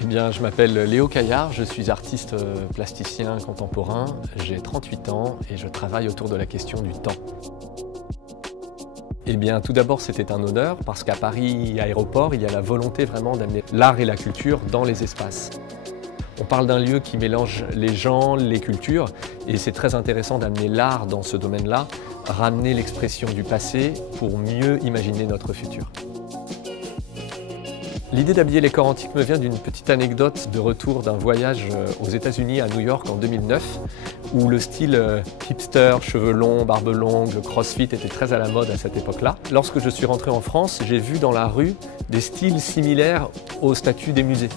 Eh bien, je m'appelle Léo Caillard, je suis artiste plasticien contemporain, j'ai 38 ans et je travaille autour de la question du temps. Eh bien, tout d'abord, c'était un honneur parce qu'à Paris Aéroport, il y a la volonté vraiment d'amener l'art et la culture dans les espaces. On parle d'un lieu qui mélange les gens, les cultures, et c'est très intéressant d'amener l'art dans ce domaine-là, ramener l'expression du passé pour mieux imaginer notre futur. L'idée d'habiller les corps antiques me vient d'une petite anecdote de retour d'un voyage aux États-Unis à New York en 2009, où le style hipster, cheveux longs, barbe longue, le crossfit était très à la mode à cette époque-là. Lorsque je suis rentré en France, j'ai vu dans la rue des styles similaires aux statues des musées.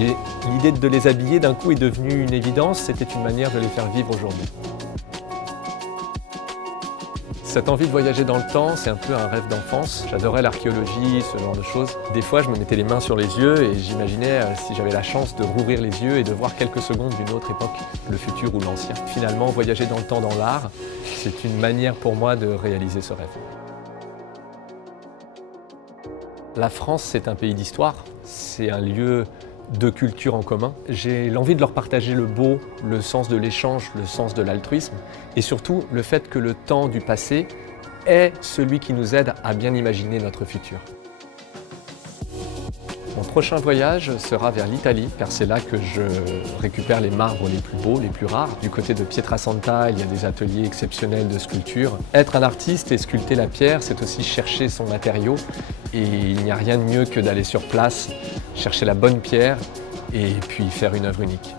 Et l'idée de les habiller d'un coup est devenue une évidence, c'était une manière de les faire vivre aujourd'hui. Cette envie de voyager dans le temps, c'est un peu un rêve d'enfance. J'adorais l'archéologie, ce genre de choses. Des fois, je me mettais les mains sur les yeux et j'imaginais si j'avais la chance de rouvrir les yeux et de voir quelques secondes d'une autre époque, le futur ou l'ancien. Finalement, voyager dans le temps dans l'art, c'est une manière pour moi de réaliser ce rêve. La France, c'est un pays d'histoire, c'est un lieu de culture en commun. J'ai l'envie de leur partager le beau, le sens de l'échange, le sens de l'altruisme et surtout le fait que le temps du passé est celui qui nous aide à bien imaginer notre futur. Mon prochain voyage sera vers l'Italie car c'est là que je récupère les marbres les plus beaux, les plus rares. Du côté de Pietrasanta, il y a des ateliers exceptionnels de sculpture. Être un artiste et sculpter la pierre, c'est aussi chercher son matériau et il n'y a rien de mieux que d'aller sur place, chercher la bonne pierre et puis faire une œuvre unique.